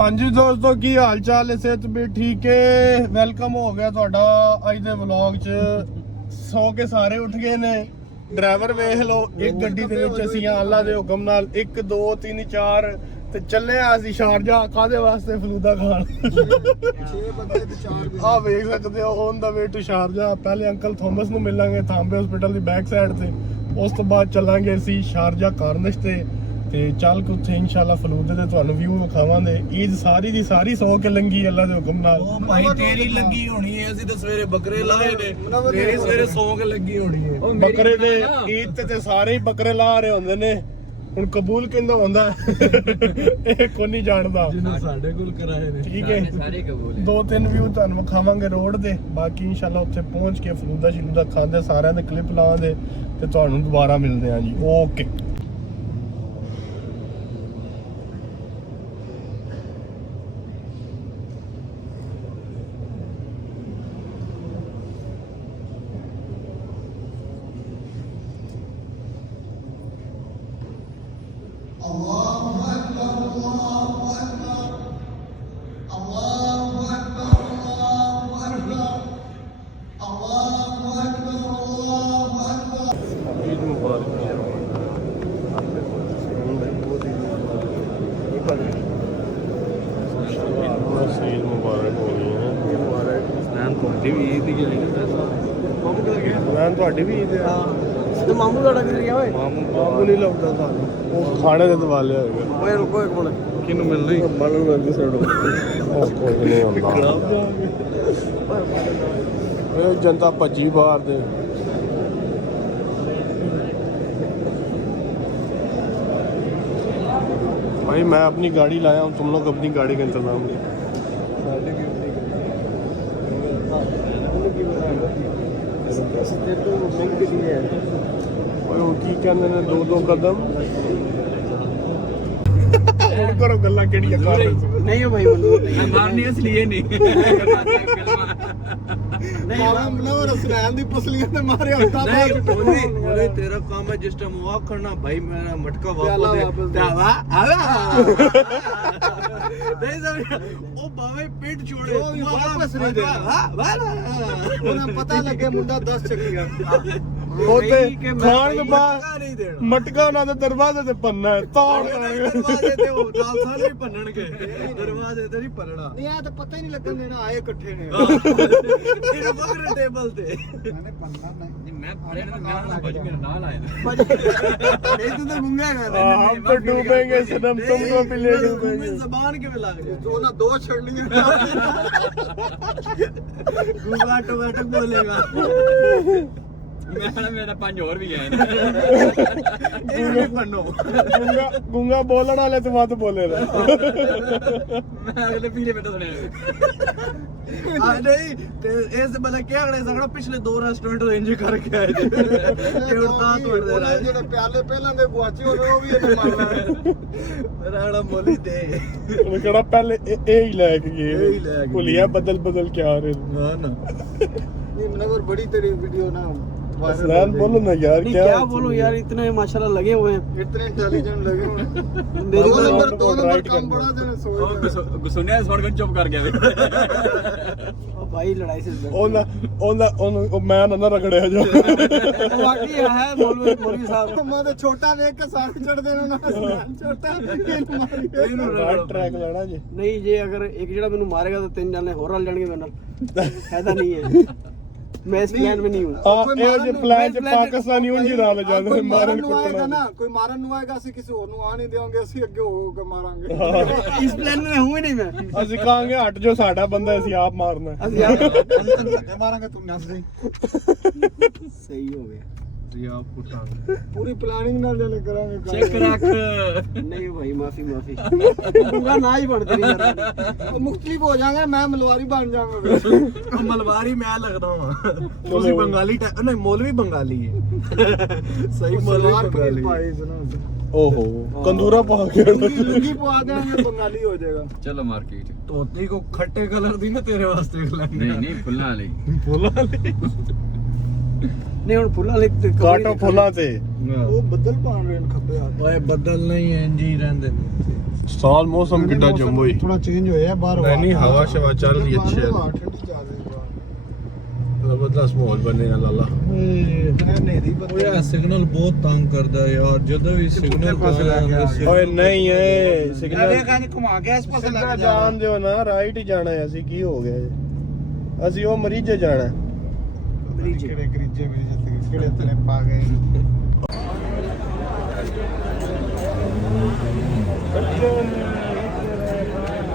ਹਾਂਜੀ ਦੋਸਤੋ, ਕੀ ਹਾਲ ਚਾਲ ਹੈ? ਸਿਹਤ ਵੀ ਠੀਕ ਹੈ? ਵੈਲਕਮ ਹੋ ਗਿਆ ਤੁਹਾਡਾ ਅੱਜ ਦੇ ਵਲੌਗ 'ਚ। ਸੌ ਕੇ ਸਾਰੇ ਉੱਠ ਗਏ ਨੇ। ਡਰਾਈਵਰ ਵੇਖ ਲਓ, ਇੱਕ ਗੱਡੀ ਦੇ ਵਿੱਚ ਅਸੀਂ ਅੱਲਾ ਦੇ ਹੁਕਮ ਨਾਲ 1 2 3 4 ਤੇ ਚੱਲੇ ਆ ਅਸੀਂ ਸ਼ਾਰਜਾ। ਕਾਹਦੇ ਵਾਸਤੇ? ਫਲੂਦਾ ਖਾਣ। 6 ਬੰਦੇ ਤੇ 4 ਆ ਵੇਖ ਸਕਦੇ ਹੋ on the way to Sharjah. ਪਹਿਲੇ ਅੰਕਲ ਥੋਮਸ ਨੂੰ ਮਿਲਾਂਗੇ ਥਾਂਬੇ ਹਸਪੀਟਲ ਦੀ ਬੈਕ ਸਾਈਡ ਤੇ। ਉਸ ਤੋਂ ਬਾਅਦ ਚੱਲਾਂਗੇ ਅਸੀਂ ਸ਼ਾਰਜਾ ਕਾਰਨਿਸ਼ ਤੇ ਚੱਲ ਕੇ ਉੱਥੇ ਇਨਸ਼ਾਅੱਲਾ ਫਲੂਦੇ ਤੇ ਤੁਹਾਨੂੰ ਵਿਊ ਵਿਖਾਵਾਂਗੇ। ਈਦ ਸਾਰੀ ਦੀ ਸਾਰੀ ਸੌ ਕੇ ਲੰਗੀ ਅੱਲਾ ਦੇ ਹੁਕਮ ਨਾਲ। ਉਹ ਭਾਈ ਤੇਰੀ ਲੱਗੀ ਹੋਣੀ ਹੈ, ਅਸੀਂ ਤਾਂ ਸਵੇਰੇ ਬੱਕਰੇ ਲਾਏ ਨੇ, ਤੇਰੀ ਸਵੇਰੇ ਸੌ ਕੇ ਲੱਗੀ ਹੋਣੀ ਹੈ। ਬੱਕਰੇ ਦੇ ਈਦ ਤੇ ਸਾਰੇ ਹੀ ਬੱਕਰੇ ਲਾ ਰਹੇ ਹੁੰਦੇ ਨੇ। ਹੁਣ ਕਬੂਲ ਕਿੰਦਾ ਹੁੰਦਾ ਇਹ ਕੋਈ ਨਹੀਂ ਜਾਣਦਾ। ਜਿਹਨੇ ਸਾਡੇ ਕੋਲ ਕਰਾਏ ਨੇ ਠੀਕ ਹੈ, ਸਾਰੇ ਕਬੂਲ। 2-3 ਵਿਊ ਤੁਹਾਨੂੰ ਵਿਖਾਵਾਂਗੇ ਰੋਡ ਦੇ। ਬਾਕੀ ਇਨਸ਼ਾਅੱਲਾ ਉੱਥੇ ਪਹੁੰਚ ਕੇ ਫਲੂਦਾ ਸ਼ਲੂਦਾ ਖਾਂਦੇ ਸਾਰਿਆਂ ਦੇ ਕਲਿੱਪ ਲਾਵਾਂਗੇ ਤੇ ਤੁਹਾਨੂੰ ਦੁਬਾਰਾ ਮਿਲਦੇ ਹਾਂ ਜੀ। ਓਕੇ। ईद मुबारक हो गई है। ਸਨਾਨ ਤੁਹਾਡੀ ਵੀ ਈਦ ਹੀ ਆਈ ਨਾ। ਮੈਂ ਤੁਹਾਡੀ ਵੀ ਈਦ ਆ। ਤੇ ਮਾਮੂ ਦਾ ਲੱਗ ਰਿਹਾ ਓਏ। ਮਾਮੂ ਨਹੀਂ ਲੱਭਦਾ ਤੁਹਾਨੂੰ, ਉਹ ਖਾਣੇ ਦੇ ਦਿਵਾਲੇ ਹੋਏਗਾ। ਓਏ ਰੁਕੋ ਇੱਕ ਮਿੰਟ। ਕਿਹਨੂੰ ਮਿਲਣਾ ਹੀ ਮਾਲੂਮ ਲੱਗ ਛੱਡੋ। ਉਹ ਕੋਈ ਨਹੀਂ ਹੁੰਦਾ। ਖਰਾਬ ਜਾਵਾਂਗੇ। ਇਹ ਜਨਤਾ ਭੱਜੀ ਬਾਹਰ ਦੇ। भाई मैं अपनी गाड़ी लाया हूँ, तुम लोग अपनी गाड़ी का इंतजाम करो। ਉਹ ਕੀ ਕਹਿੰਦੇ ਨੇ 2-2 ਕਦਮ ਹੁਣ ਕਰੋ ਗੱਲਾਂ ਕਿਹੜੀਆਂ ਕਰ ਰਹੇ ਸੀ। ਨਹੀਂ ਭਾਈ ਮਨਜ਼ੂਰ ਨਹੀਂ ਮਾਰਨੀ इसलिए नहीं ਮਾਰਾ ਮਨੋਰ ਸੁਨਾਨ ਦੀ ਪਸਲੀਆਂ ਤੇ ਮਾਰੇ ਹੱਥਾਂ नहीं तेरा काम है जिस टाइम वॉक करना भाई मेरा मटका वापस दे आवा नहीं समझ ओ बावे पेट छोड़े ਉਹ ਵੀ ਵਾਪਸ ਨਹੀਂ ਦੇਣਾ। ਉਹਨਾਂ ਪਤਾ ਲੱਗੇ ਮੁੰਡਾ 10 ਚੱਕੀਆਂ ਉੱਥੇ ਖਾਣ ਤੋਂ ਬਾਅਦ नहीं देना ਮਟਕਾ ਉਹਨਾਂ ਦੇ ਦਰਵਾਜ਼ੇ ਤੇ ਪੰਨਾ ਹੈ ਤੋੜ दरवाजे ते वो दाल साल भी पन्नणगे दरवाजे ते नहीं पन्नना ਨਹੀਂ ਆ ਤਾਂ ਪਤਾ ਹੀ ਨਹੀਂ ਲੱਗਣ ਦੇਣਾ ਆਏ ਇਕੱਠੇ ਨੇ। तेरा बकरे टेबल ते ਮੈਨੇ ਪੰਨਾ ਨਹੀਂ मैं फड़े ना मैं बज मेरे नाल आए ਇਹ ਤੂੰ ਤਾਂ ਗੁੰਗਾ ਗਾ। हम तो डूबेंगे सनम, तुमको भी ले डूबेंगे। जबान के में लग जाए ਉਹਨਾਂ ਦੋ ਛੜ ਲੀਆਂ। गूगा टोमेटो बोलेगा मेरा 5 और भी है गुंगा बोलने वाले तो बात बोलेगा। मैं अगले पीले में तो सुने नहीं ते ऐसे मतलब क्या अगले सगड़ा पिछले 2 रेस्टोरेंट तो एंजॉय करके आए थे ये उड़ता तोड़ दे रहा है ਜਿਹੜੇ ਪਿਆਲੇ ਪਹਿਲਾਂ ਦੇ ਗੁਆਚੇ ਹੋਣੇ ਉਹ ਵੀ ਇਹਨੇ ਮਾਰਨਾ ਹੈ। मेरा बड़ा मोली दे ਕਿਹੜਾ ਪਹਿਲੇ ਇਹ ਹੀ ਲੈ ਕੇ ਇਹ ਹੀ ਲੈ ਗਏ। ਕੇ ਭੁੱਲਿਆ ਬਦਲ ਬਦਲ ਕੇ ਆ ਰਹੇ। ना ना ਨਹੀਂ ਮਨਵਰ ਬੜੀ ਤੇਰੀ ਵੀਡੀਓ ਨਾ असलान बोलो ना यार, क्या बोलूं यार, इतने माशाल्लाह लगे हुए हैं। इतने इंटेलिजेंट लगे हुए मेरी दो नंबर काम बड़ा देने सोच सुनिया सुन के चुप कर गया ओ भाई लड़ाई से ਉਹ ਮੈਂ ਨਾ ਰਗੜਿਆ ਜਾ। वाकई है मौलवी साहब। मैं तो छोटा देख के सारे चढ़ देना ना छोटा ਇਹਨੂੰ ਮਾਰੀ ਰਾਈਟ ਟਰੈਕ ਲੈਣਾ ਜੀ। नहीं जे अगर एक जड़ा मैंने मारेगा तो 3 जाने होर हल जाएंगे मेरे नाल। फायदा नहीं है, मैं इस प्लान में नहीं हूं। ਆ ਇਹ ਜੇ ਪਲਾਨ ਚ ਪਾਕਿਸਤਾਨੀ ਉਂਝ ਹੀ ਨਾਲ ਜਾਂਦੇ ਕੋਈ ਮਾਰਨ ਨੂੰ ਆਏਗਾ ਕੁੱਟਣਾ। ਨਾ, ਕੋਈ ਮਾਰਨ ਨੂੰ ਆਏਗਾ, ਅਸੀਂ ਕਿਸੇ ਹੋਰ ਨੂੰ ਆ ਨਹੀਂ ਦੇਵਾਂਗੇ, ਅਸੀਂ ਅੱਗੇ ਹੋ ਕੇ ਮਾਰਾਂਗੇ। इस प्लान में हूं ही नहीं मैं। ਅਸੀਂ ਕਹਾਂਗੇ ਹਟ ਜੋ ਸਾਡਾ ਬੰਦਾ, ਅਸੀਂ ਆਪ ਮਾਰਨਾ। अब यार ਅਸੀਂ ਤੈਨੂੰ ਧੱਕੇ ਮਾਰਾਂਗੇ, ਤੂੰ ਨੱਸ ਦੇ। सही हो गया। ਪੂਰੀ ਪਲਾਨਿੰਗ ਨਾਲ ਜਾਨੇ ਕਰਾਂਗੇ चेक रख नहीं भाई माफी पूरा ना ही बढ़ तेरी यार। मुख्तलिफ हो जाएंगे, मैं मलवारी बन जाऊंगा। मलवारी मैं लगता हूँ तुसी बंगाली नहीं मौलवी बंगाली है सही मौलवी बंगाली भाई सुनो, ਓਹੋ ਕੰਦੂਰਾ ਪਾ ਕੇ लुंगी पवा देंगे, बंगाली हो जाएगा। चलो मार्केट तोती को खट्टे कलर दी ना तेरे वास्ते नहीं नहीं फुल्ला वाली ਫੁੱਲਾਂ ਵਾਲੀ नहीं हुन फुल्ला ले ਕਾਟੋ ਫੁੱਲਾਂ ਤੇ। ਉਹ ਬੱਦਲ ਪਾਣ ਰਹੇ ਨੇ ਖੱਬੇ ਹੱਥ। ओए बदल नहीं है जी रहंदे ਸਾਲ ਮੌਸਮ ਕਿੱਡਾ ਜੰਮੂ ਹੀ ਥੋੜਾ ਚੇਂਜ ਹੋਇਆ ਬਾਹਰ ਨਹੀਂ ਹਵਾ ਸ਼ਵਾ ਚੱਲ ਰਹੀ ਅੱਛੀ ਹੈ ਠੰਡੀ ਚੱਲ ਰਹੀ ਜ਼ਬਰਦਸਤ ਮਾਹੌਲ ਬਣੇਗਾ ਲਾਲਾ ਓਏ ਸਿਗਨਲ ਬਹੁਤ ਤੰਗ ਕਰਦਾ ਯਾਰ ਜਦੋਂ ਵੀ ਸਿਗਨਲ ਓਏ ਨਹੀਂ ਏ ਸਿਗਨਲ ਘੁਮਾ ਕੇ ਇਸ ਪਾਸੇ ਸਿੱਧਾ ਜਾਣ ਦਿਓ ਨਾ ਰਾਈਟ ਹੀ ਜਾਣਾ ਹੈ ਅਸੀਂ ਕੀ ਹੋ ਗਿਆ ਜੀ ਅਸੀਂ ਉਹ ਮਰੀਜੇ ਜਾਣਾ ਹੈ। ਕਿਹੜੇ ਕਰੀਜੇ ਮੇਰੇ ਕਿਹੜੇ ਤਨੇ ਪਾ ਗਏ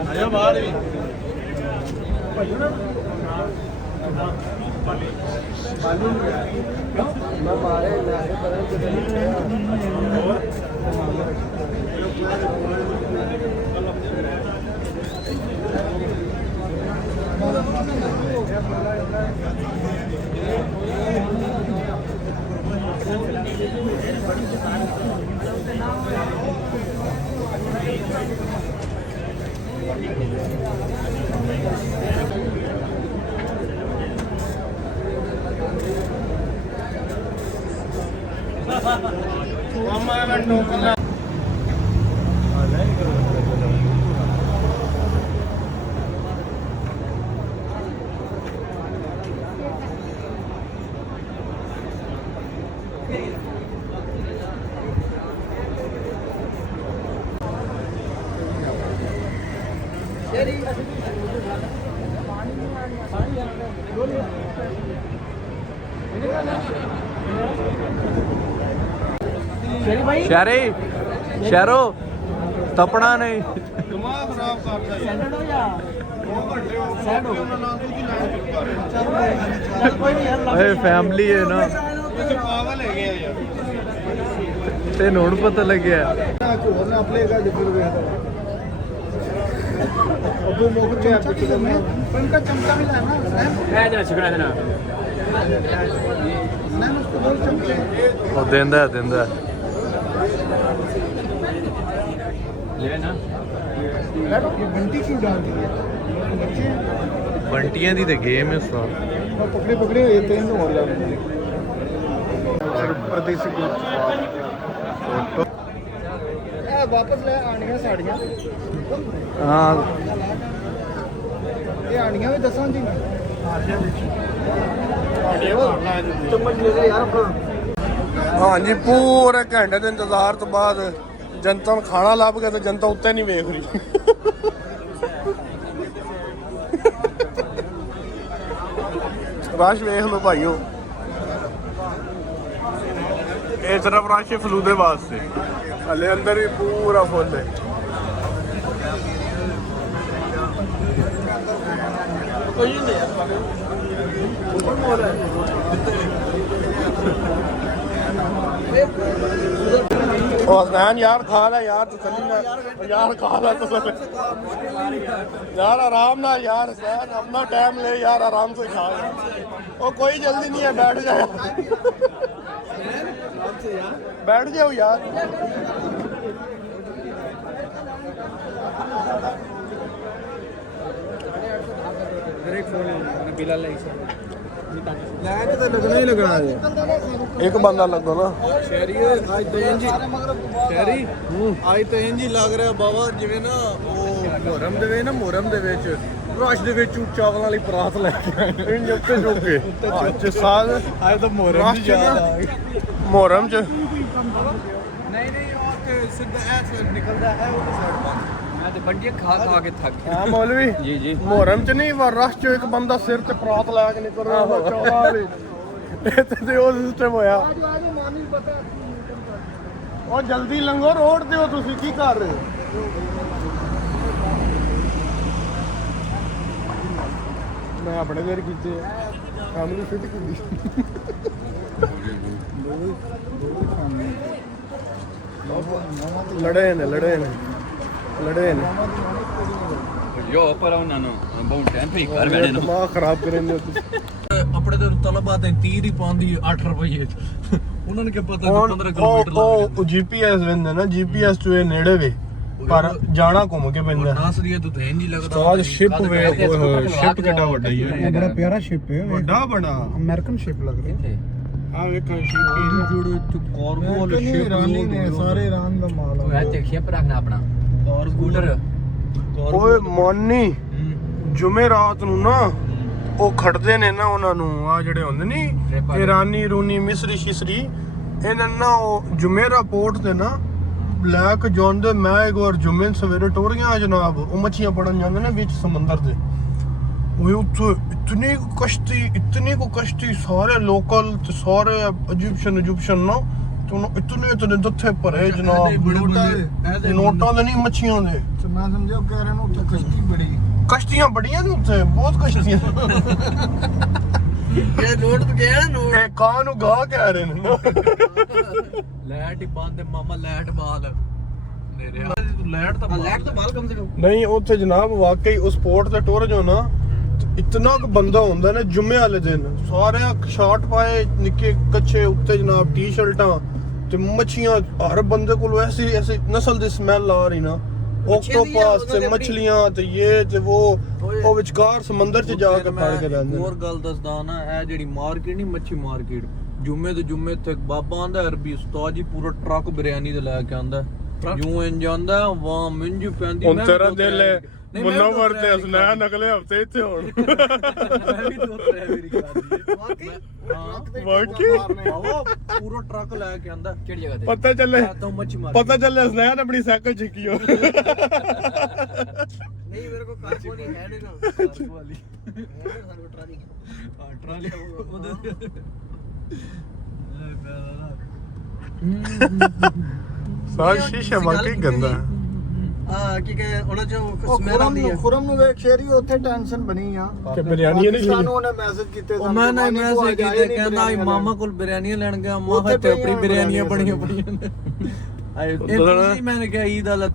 ਆਇਆ ਬਾਹਰ ਵੀ ਮਾਮਾ ਮੈਂ ਟੋਕਲਾ ਸ਼ਹਿਰੇ ਸ਼ਹਿਰੋ ਤਪਣਾ ਨਹੀਂ ਦਿਮਾਗ ਖਰਾਬ ਕਰਦਾ ਯਾਰ ਸੈਂਡ ਹੋ ਜਾ 2 ਘੰਟੇ ਹੋ ਸੈਂਡ ਹੋ ਗਏ ਉਹਨਾਂ ਨਾਲ ਦੂਜੀ ਲਾਈਨ ਚੁੱਕ ਕਰ ਰਹੇ ਚੱਲ ਕੋਈ ਨਹੀਂ ਯਾਰ ਓਏ ਫੈਮਿਲੀ ਹੈ ਨਾ ਅਸੀਂ ਪਾਗਲ ਹੈਗੇ ਆ ਯਾਰ ਤੈਨੂੰ ਹੁਣ ਪਤਾ ਲੱਗਿਆ ਹੋਰ ਨਾ ਆਪਣੇ ਦਾ ਜਿੱਦ ਵੇਖਦਾ ਅੱਬੂ ਮੋਖ ਕੇ ਆਪ ਪਿੱਛੇ ਕਰਨਾ उनका चमचा मिला है ना ਮੈਂ ਜਰਾ ਛਕੜਾ ਦੇਣਾ स्नैम उसको दो चमचे ਉਹ ਦਿੰਦਾ ਦਿੰਦਾ ਲੈ ਨਾ ये घंटी क्यों डाल दी है बच्चे ਬੰਟੀਆਂ ਦੀ ਤੇ ਗੇਮ ਹੈ ਸਾਲ और पकड़े पकड़े ये तीन तो और जाते परदेसी वापस ले आनियां साड़ियां ਹਾਂ ये आनियां भी दसां दी ਚਮਚ ਲੈ ਲੈ ਯਾਰ ਆਪਣਾ ਹਾਂਜੀ ਪੂਰੇ ਘੰਟੇ ਦੇ ਇੰਤਜ਼ਾਰ ਤੋਂ ਬਾਅਦ ਜਨਤਾ ਨੂੰ ਖਾਣਾ ਲੱਭ ਗਿਆ ਤੇ ਜਨਤਾ ਉੱਤੇ ਨਹੀਂ ਵੇਖ ਰਹੀ ਰਸ਼ ਵੇਖ ਲਓ ਭਾਈਓ ਇਹ ਸਿਰਫ ਰਸ਼ ਫਲੂਦੇ ਵਾਸਤੇ ਹਲੇ ਅੰਦਰ ਵੀ ਪੂਰਾ ਫੁੱਲ ਹੈ ਉਹ ਹਸਨੈਨ ਯਾਰ ਖਾ ਲੈ ਯਾਰ ਤਸੱਲੀ ਨਾਲ ਯਾਰ ਖਾ ਲੈ ਤਸੱਲੀ यार आराम ना यार हसनैन अपना टाइम ले यार आराम से खा ओ कोई जल्दी नहीं है बैठ जाओ बैठ जाओ यार ਲੈਣ ਤਾਂ ਲੱਗਣਾ ਹੀ ਲੱਗਣਾ ਹੈ एक बंदा लगो ना ਸ਼ਹਿਰੀ ਅੱਜ ਤਾਂ ਇੰਜ ਸ਼ਹਿਰੀ ਅੱਜ ਤਾਂ ਇੰਜ ਹੀ ਲੱਗ ਰਿਹਾ ਬਾਬਾ ਜਿਵੇਂ ਨਾ ਉਹ ਮੁਹਰਮ ਦੇ ਵਿੱਚ ਰਸ਼ ਦੇ ਵਿੱਚ ਚਾਵਲਾਂ ਵਾਲੀ ਪਰਾਤ ਲੈ ਕੇ ਆਏ इन जब के आज साल ਅੱਜ ਤਾਂ ਮੁਹਰਮ ਦੀ ਯਾਦ ਆ ਗਈ मोहरम च ਨਹੀਂ ਉਹ ਤੇ ਸਿੱਧਾ ਐਸ ਨਿਕਲਦਾ ਹੈ ਉਹ ਸਾਈਡ ਬੰਦ ਮੈਂ ਤੇ ਬੰਡੀਆਂ ਖਾ ਖਾ ਕੇ ਥੱਕ ਗਿਆ हाँ मौलवी ਜੀ ਜੀ मोहरम च नहीं पर रश च एक बंदा सिर ते परात ला के निकल रहा है चौड़ा वाली ਤੇ ਉਹ ਸਿਸਟਮ ਹੋਇਆ ਉਹ ਜਲਦੀ ਲੰਘੋ ਰੋਡ ਤੇ ਹੋ ਤੁਸੀਂ ਕੀ ਕਰ ਰਹੇ ਹੋ ਮੈਂ ਆਪਣੇ ਘਰ ਕੀਤੇ ਫੈਮਿਲੀ ਫਿੱਟ ਕੀਤੀ ਲੜੇ ਨੇ ਯੋ ਪਰ ਉਹਨਾਂ ਨੂੰ ਬਹੁਤ ਟਾਈਮ ਪਈ ਕਰ ਬੈਠੇ ਨੂੰ ਦਿਮਾਗ ਖਰਾਬ ਕਰਨ ਦੇ ਤੁਸੀਂ ਆਪਣੇ ਤੇ ਤਲਬਾ ਤੇ 30 ਹੀ ਪਾਉਂਦੀ 8 ਰੁਪਏ ਉਹਨਾਂ ਨੂੰ ਕੀ ਪਤਾ 15 ਕਿਲੋਮੀਟਰ ਲੱਗ ਉਹ ਜੀਪੀਐਸ ਵੰਦੇ ਨਾ ਜੀਪੀਐਸ ਤੋਂ ਇਹ ਨੇੜੇ ਵੇ ਪਰ ਜਾਣਾ ਘੁੰਮ ਕੇ ਪੈਂਦਾ ਨਾਸਰੀਆ ਤੋਂ ਤਾਂ ਨਹੀਂ ਲੱਗਦਾ ਸਵਾਦ ਸ਼ਿਪ ਵੇ ਸ਼ਿਪ ਕਿੱਡਾ ਵੱਡਾ ਹੀ ਹੈ बड़ा प्यारा शिप है ਵੱਡਾ ਬੜਾ अमेरिकन शिप लग रही है ਆ ਵੇਖਾਂ ਸ਼ਿਪ ਜਿਹੜੇ ਕਾਰਗੋ ਵਾਲੇ ईरानी ने सारे ईरान का माल ਤੂੰ ਇਹ ਤੇ ਖੇਪ ਰੱਖਣਾ ਆਪਣਾ ਕਾਰ ਸਕੂਟਰ ਓਏ ਮੋਨੀ ਜੁਮੇ ਰਾਤ ਨੂੰ ਨਾ ਉਹ ਖੜਦੇ ਨੇ ਨਾ ਉਹਨਾਂ ਨੂੰ ਆ ਜਿਹੜੇ ਹੁੰਦੇ ਨਹੀਂ ਇਰਾਨੀ ਰੂਨੀ ਮਿਸਰੀ ਸ਼ਿਸਰੀ ਇਹਨਾਂ ਨਾ ਉਹ ਜੁਮੇਰਾ ਪੋਰਟ ਤੇ ਨਾ ਬਲੈਕ ਜੌਨ ਦੇ ਮੈਂ ਇੱਕ ਵਾਰ ਜੁਮੇ ਸਵੇਰੇ ਟੁਰ ਗਿਆ ਜਨਾਬ ਉਹ ਮੱਛੀਆਂ ਪੜਨ ਜਾਂਦੇ ਨੇ ਵਿੱਚ ਸਮੁੰਦਰ ਦੇ ਉਹ ਉੱਥੇ ਇਤਨੀ ਕੋ ਕਸ਼ਤੀ ਸਾਰੇ ਲੋਕਲ ਤੇ ਸਾਰੇ ਇਜਿਪਸ਼ਨ ਨਾ ਤੇ ਇਤਨੇ ਦੱਥੇ ਭਰੇ ਜਨਾਬ ਨੋਟਾਂ ਦੇ ਨਹੀਂ ਮੱਛੀਆਂ ਦੇ ਤੇ ਮੈਂ ਸਮਝਿਆ ਕਹਿ ਰਹੇ ਨੂੰ ਉੱਥੇ ਕਸ਼ਤੀ ਬੜੀ ਕਸ਼ਤੀਆਂ ਬੜੀਆਂ ਨੇ ਉੱਥੇ ਬਹੁਤ ਕਸ਼ਤੀਆਂ ਇਹ ਨੋਟ ਤੇ ਗਿਆ ਨਾ ਨੋਟ ਇਹ ਕਾਂ ਨੂੰ ਗਾ ਕਹਿ ਰਹੇ ਨੇ ਲੈਟ ਹੀ ਬੰਦ ਮਾਮਾ ਲੈਟ ਬਾਲ ਨੇਰੇ ਤੂੰ ਲੈਟ ਤਾਂ ਲੈਟ ਤਾਂ ਬਾਲ ਕਮ ਸੇ ਕਮ ਨਹੀਂ ਉੱਥੇ ਜਨਾਬ ਵਾਕਈ ਉਸ ਪੋਰਟ ਤੇ ਟੁਰ ਜਾਓ ਨਾ ਇਤਨਾ ਕੁ ਬੰਦਾ ਹੁੰਦਾ ਨਾ ਜੁਮੇ ਵਾਲੇ ਦਿਨ ਸਾਰੇ ਸ਼ਾਰਟ ਪਾਏ ਨਿੱਕੇ ਕੱਚੇ ਉੱਤੇ ਜਨਾਬ ਟੀ-ਸ਼ਰਟਾਂ ਤੇ ਮੱਛੀਆਂ ਹਰ ਬੰਦੇ ਕੋਲ ਐਸੀ ਨਸਲ ਦੀ ਸਮੈਲ ਆ ਰਹੀ ਨਾ ऑक्टोपस ਤੇ ਮੱਛਲੀਆਂ ਤੇ ਇਹ ਤੇ ਉਹ ਵਿਚਕਾਰ ਸਮੁੰਦਰ 'ਚ ਜਾ ਕੇ ਫੜ ਕੇ ਰਹਿੰਦੇ ਹੋਰ ਗੱਲ ਦੱਸਦਾ ਨਾ ਇਹ ਜਿਹੜੀ ਮਾਰਕੀਟ ਨਹੀਂ ਮੱਛੀ ਮਾਰਕੀਟ ਜੁਮੇ ਦੇ ਜੁਮੇ ਤੇ ਇੱਕ ਬਾਬਾ ਆਂਦਾ ਅਰਬੀ ਉਸਤਾਦ ਜੀ ਪੂਰਾ ਟਰੱਕ ਬਿਰਿਆਨੀ ਦੇ ਲੈ ਕੇ ਆਂਦਾ ਜੂ ਇੰਜ ਜਾਂਦਾ ਵਾਹ ਮਿੰਜੂ ਪੈਂਦੀ ਹੁਣ ਤੇਰਾ ਦਿਲ ਹੈ ਮੁਨਵਰ ਤੇ ਅਸਨਾਨ ਅਗਲੇ ਹਫਤੇ ਇੱਥੇ ਹੋਣ ਮੈਂ ਵੀ ਦੋ ਤਰੇ ਮੇਰੀ ਖਾਦੀ ਵਾਕਈ ਬਾਬਾ ਪੂਰਾ ਟਰੱਕ ਲੈ ਕੇ ਆਂਦਾ ਕਿਹੜੀ ਜਗ੍ਹਾ ਤੇ ਪਤਾ ਚੱਲੇ ਤਾਂ ਮੱਛੀ ਮਾਰ ਪਤਾ ਚੱਲੇ ਅਸਨਾਨ ਆਪਣੀ ਸਾਈਕਲ ਚਿੱਕੀ ਹੋ ਨਹੀਂ ਮੇਰੇ ਕੋ ਕਾਰ ਕੋਈ ਹੈ ਨਹੀਂ ਨਾ ਵਾਲੀ ਸਾਨੂੰ ਟਰਾਲੀ ਟਰਾਲੀ ਉਹਦੇ ਸਾਰ ਸ਼ੀਸ਼ਾ ਵਾਕਈ ਗੰਦਾ ਆ ਕੀ ਕਹੇ ਉਹਨਾਂ ਚੋਂ ਉਹ ਸਮੈਲ ਆਉਂਦੀ ਹੈ ਖੁਰਮ ਨੂੰ ਵੇਖ ਸ਼ੇਰੀ ਉੱਥੇ ਟੈਨਸ਼ਨ ਬਣੀ ਆ ਕਿ ਬਿਰਿਆਨੀ ਨਹੀਂ ਸਾਨੂੰ ਉਹਨੇ ਮੈਸੇਜ ਕੀਤੇ ਉਹ ਮੈਂ ਨਾ ਮੈਸੇਜ ਕੀਤੇ ਕਹਿੰਦਾ ਆਈ ਮਾਮਾ ਕੋਲ ਬਿਰਿਆਨੀ ਲੈਣ ਗਿਆ ਮਾਂ ਹੱਥੇ ਆਪਣੀ ਬਿਰਿਆਨੀਆਂ ਬਣੀਆਂ ਨੇ ਆਏ ਇਹ ਤੁਸੀਂ ਮੈंने ਕਿਹਾ ਈਦ ਵਾਲਾ